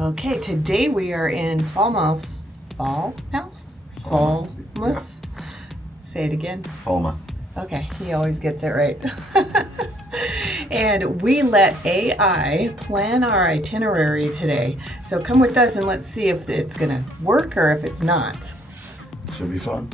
Okay, today we are in Falmouth. Falmouth? Falmouth? Say it again. Falmouth. Okay, he always gets it right. And we let AI plan our itinerary today. So come with us and let's see if it's gonna work or if it's not. Should be fun.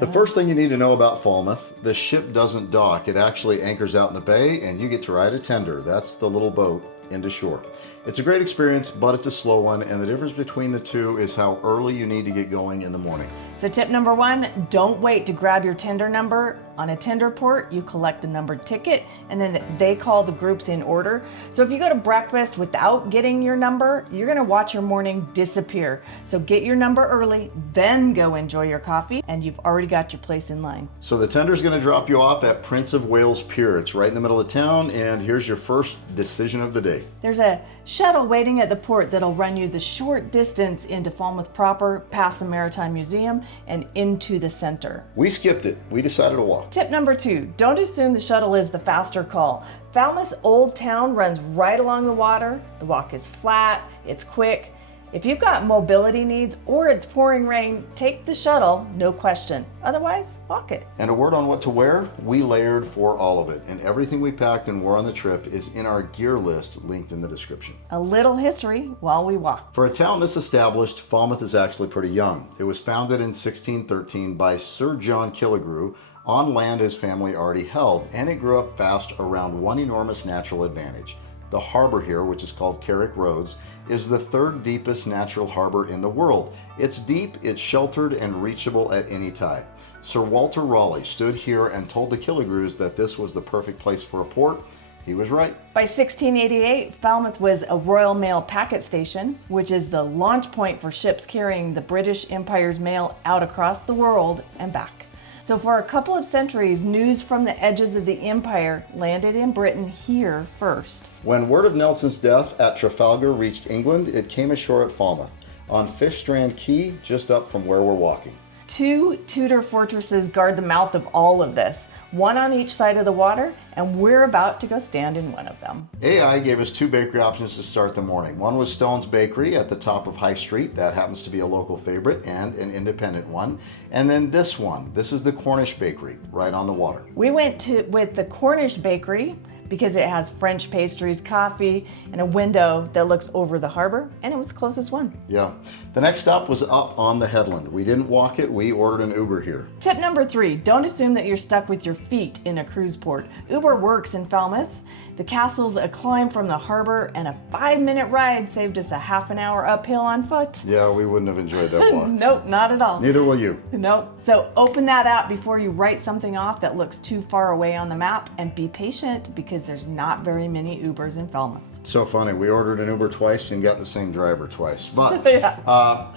The first thing you need to know about Falmouth, the ship doesn't dock. It actually anchors out in the bay and you get to ride a tender. That's the little boat into shore. It's a great experience, but it's a slow one, and the difference between the two is how early you need to get going in the morning. So tip number one, don't wait to grab your tender number. On a tender port, you collect the numbered ticket and then they call the groups in order. So if you go to breakfast without getting your number, you're gonna watch your morning disappear. So get your number early, then go enjoy your coffee, and you've already got your place in line. So the tender's gonna drop you off at Prince of Wales Pier. It's right in the middle of town, and here's your first decision of the day. There's a shuttle waiting at the port that'll run you the short distance into Falmouth proper, past the Maritime Museum, and into the center. We skipped it. We decided to walk. Tip number two, don't assume the shuttle is the faster call. Falmouth's Old Town runs right along the water. The walk is flat, it's quick. If you've got mobility needs or it's pouring rain, take the shuttle, no question. Otherwise, walk it. And a word on what to wear, we layered for all of it. And everything we packed and wore on the trip is in our gear list linked in the description. A little history while we walk. For a town this established, Falmouth is actually pretty young. It was founded in 1613 by Sir John Killigrew on land his family already held, and it grew up fast around one enormous natural advantage. The harbor here, which is called Carrick Roads, is the third deepest natural harbor in the world. It's deep, it's sheltered, and reachable at any tide. Sir Walter Raleigh stood here and told the Killigrews that this was the perfect place for a port. He was right. By 1688, Falmouth was a Royal Mail packet station, which is the launch point for ships carrying the British Empire's mail out across the world and back. So for a couple of centuries, news from the edges of the empire landed in Britain here first. When word of Nelson's death at Trafalgar reached England, it came ashore at Falmouth, on Fish Strand Quay, just up from where we're walking. Two Tudor fortresses guard the mouth of all of this, one on each side of the water, and we're about to go stand in one of them. AI gave us two bakery options to start the morning. One was Stone's Bakery at the top of High Street. That happens to be a local favorite and an independent one. And then this one. This is the Cornish Bakery, right on the water. We went with the Cornish Bakery because it has French pastries, coffee, and a window that looks over the harbor, and it was the closest one. Yeah. The next stop was up on the headland. We didn't walk it, we ordered an Uber here. Tip number three, don't assume that you're stuck with your feet in a cruise port. Uber works in Falmouth. The castle's a climb from the harbor, and a 5-minute ride saved us a half an hour uphill on foot. Yeah, we wouldn't have enjoyed that walk. Nope, not at all. Neither will you. Nope. So open that app before you write something off that looks too far away on the map, and be patient because there's not very many Ubers in Falmouth. So funny, we ordered an Uber twice and got the same driver twice. But Yeah.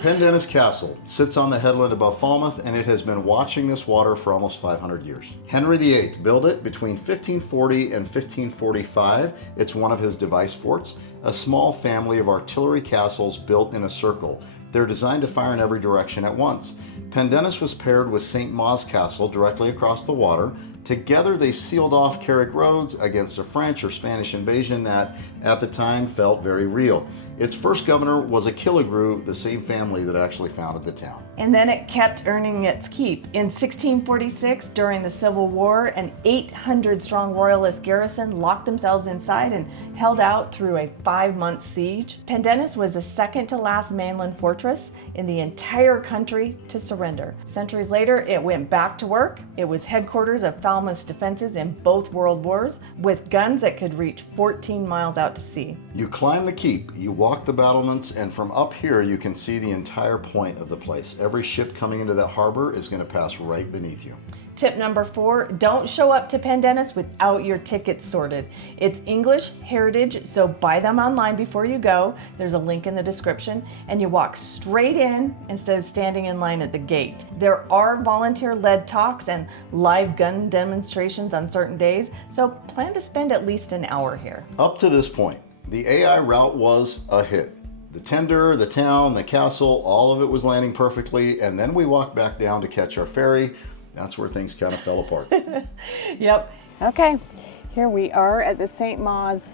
Pendennis Castle sits on the headland above Falmouth, and it has been watching this water for almost 500 years. Henry VIII built it between 1540 and 1545. It's one of his device forts, a small family of artillery castles built in a circle. They're designed to fire in every direction at once. Pendennis was paired with St Mawes Castle directly across the water. Together they sealed off Carrick Roads against a French or Spanish invasion that at the time felt very real. Its first governor was a Killigrew, the same family that actually founded the town. And then it kept earning its keep. In 1646, during the Civil War, an 800-strong royalist garrison locked themselves inside and held out through a 5-month siege. Pendennis was the second to last mainland fortress in the entire country to surrender. Centuries later, it went back to work. It was headquarters of Falmouth's defenses in both world wars, with guns that could reach 14 miles out to sea. You climb the keep, you walk the battlements, and from up here you can see the entire point of the place. Every ship coming into that harbor is going to pass right beneath you. Tip number 4, don't show up to Pendennis without your tickets sorted. It's English heritage, so buy them online before you go. There's a link in the description, and you walk straight in instead of standing in line at the gate. There are volunteer-led talks and live gun demonstrations on certain days, so plan to spend at least an hour here. Up to this point, the AI route was a hit. The tender, the town, the castle, all of it was landing perfectly, and then we walked back down to catch our ferry. That's where things kind of fell apart. Yep. Okay, here we are at the St Mawes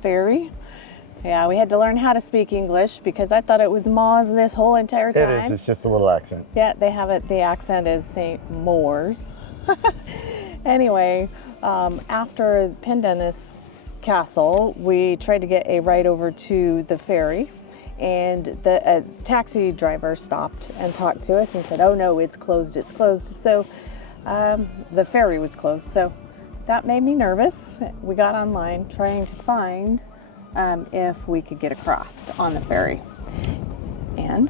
ferry. Yeah, we had to learn how to speak English because I thought it was Mawes this whole entire time. It is, it's just a little accent. Yeah, they have it, the accent is St Mawes. Anyway, after Pendennis Castle, we tried to get a ride over to the ferry. And the taxi driver stopped and talked to us and said, oh no, it's closed, it's closed. So the ferry was closed. So that made me nervous. We got online trying to find if we could get across on the ferry. And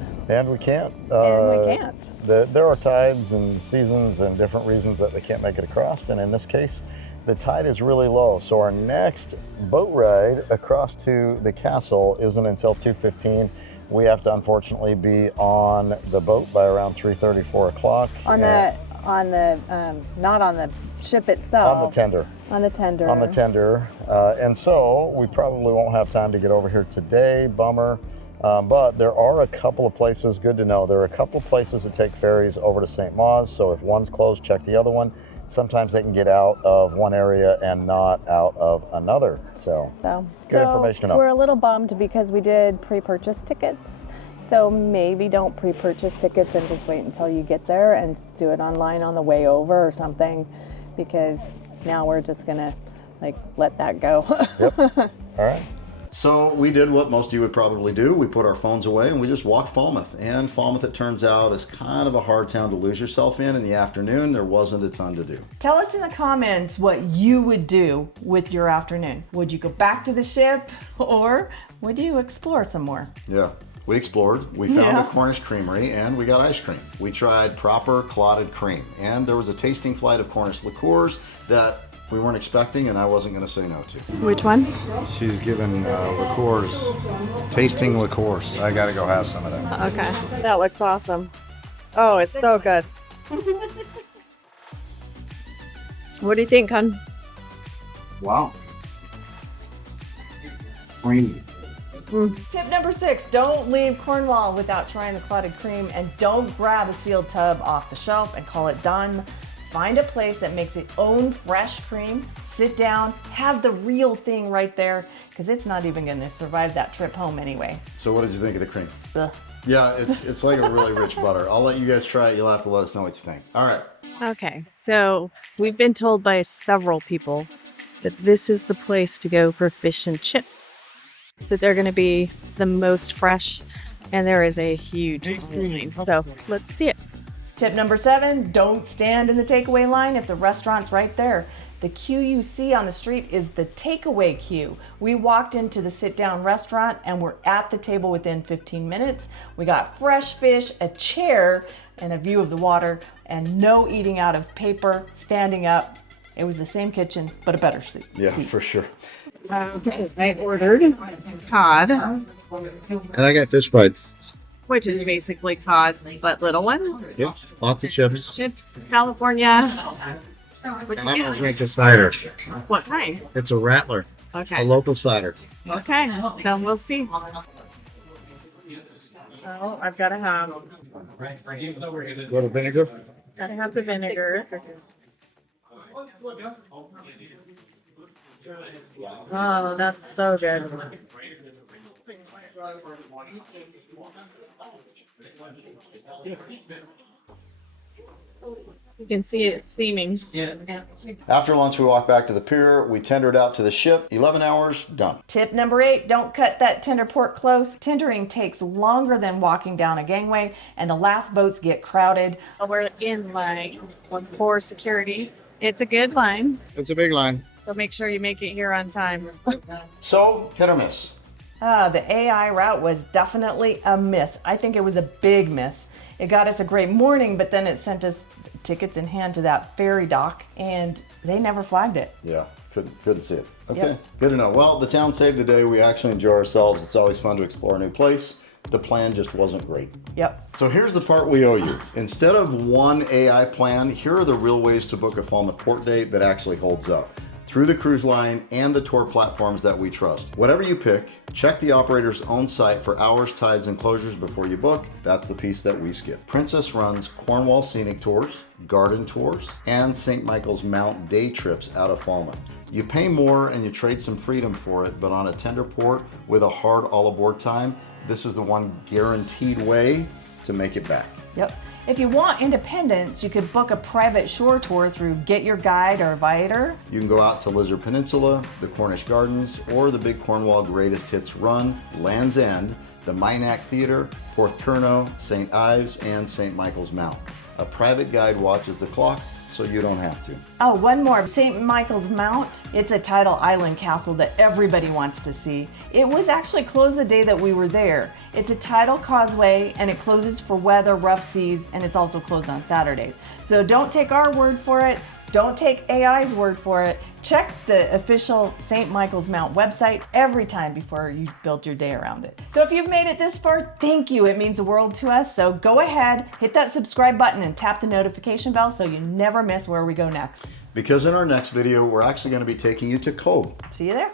we can't. And we can't. There are tides and seasons and different reasons that they can't make it across. And in this case, the tide is really low. So our next boat ride across to the castle isn't until 2:15. We have to unfortunately be on the boat by around 3:30, 4 o'clock. Not on the ship itself. On the tender. On the tender. On the tender. And so we probably won't have time to get over here today. Bummer. But there are a couple of places, good to know, there are a couple of places that take ferries over to St Mawes, so if one's closed, check the other one. Sometimes they can get out of one area and not out of another, so good information to know. We're a little bummed because we did pre-purchase tickets, so maybe don't pre-purchase tickets and just wait until you get there and just do it online on the way over or something, because now we're just gonna let that go. Yep. All right. So we did what most of you would probably do. We put our phones away and we just walked Falmouth. And Falmouth, it turns out, is kind of a hard town to lose yourself in the afternoon. There wasn't a ton to do. Tell us in the comments what you would do with your afternoon. Would you go back to the ship or would you explore some more? Yeah, we explored. We found a Cornish creamery and we got ice cream. We tried proper clotted cream. And there was a tasting flight of Cornish liqueurs that we weren't expecting, and I wasn't going to say no to. Which one? She's given liqueurs, tasting liqueurs. I got to go have some of that. Okay. That looks awesome. Oh, it's so good. What do you think, hon? Wow. Creamy. Tip number 6, don't leave Cornwall without trying the clotted cream, and don't grab a sealed tub off the shelf and call it done. Find a place that makes its own fresh cream, sit down, have the real thing right there, because it's not even going to survive that trip home anyway. So what did you think of the cream? Ugh. Yeah, it's like a really rich butter. I'll let you guys try it. You'll have to let us know what you think. All right. Okay, so we've been told by several people that this is the place to go for fish and chips, that they're going to be the most fresh, and there is a huge line. So let's see it. Tip number 7, don't stand in the takeaway line if the restaurant's right there. The queue you see on the street is the takeaway queue. We walked into the sit-down restaurant and we're at the table within 15 minutes. We got fresh fish, a chair, and a view of the water, and no eating out of paper, standing up. It was the same kitchen, but a better seat. Yeah, for sure. Okay, I ordered cod, And I got fish bites. which is basically cod, but little one. Yep. Lots of chips. Chips, California. What And you I'm get? gonna drink a cider. What kind? It's a Rattler. A Okay. local cider. Okay. Then we'll see. Oh, I've got to have. Little vinegar. Gotta have the vinegar. Oh, that's so good. You can see it steaming. After lunch, we walked back to the pier. We tendered out to the ship. 11 hours, done. Tip number 8, don't cut that tender port close. Tendering takes longer than walking down a gangway, and the last boats get crowded. We're in line for security. It's a good line, It's a big line. so make sure you make it here on time. So, hit or miss. The AI route was definitely a miss. I think it was a big miss. It got us a great morning, but then it sent us tickets in hand to that ferry dock, and they never flagged it. Yeah, couldn't see it. Okay, Yep. good to know. Well, the town saved the day. We actually enjoy ourselves. It's always fun to explore a new place. The plan just wasn't great. Yep. So here's the part we owe you. Instead of one AI plan, here are the real ways to book a Falmouth port day that actually holds up, through the cruise line and the tour platforms that we trust. Whatever you pick, check the operator's own site for hours, tides, and closures before you book. That's the piece that we skip. Princess runs Cornwall scenic tours, garden tours, and St. Michael's Mount day trips out of Falmouth. You pay more and you trade some freedom for it, but on a tender port with a hard all aboard time, this is the one guaranteed way to make it back. Yep. If you want independence, you could book a private shore tour through Get Your Guide or Viator. You can go out to Lizard Peninsula, the Cornish Gardens, or the big Cornwall Greatest Hits Run, Land's End, the Minack Theatre, Porthcurno, St. Ives, and St. Michael's Mount. A private guide watches the clock, so you don't have to. Oh, one more. St. Michael's Mount. It's a tidal island castle that everybody wants to see. It was actually closed the day that we were there. It's a tidal causeway and it closes for weather, rough seas, and it's also closed on Saturdays. So don't take our word for it. Don't take AI's word for it. Check the official St. Michael's Mount website every time before you build your day around it. So if you've made it this far, thank you. It means the world to us. So go ahead, hit that subscribe button and tap the notification bell so you never miss where we go next. Because in our next video, we're actually going to be taking you to Clotted. See you there.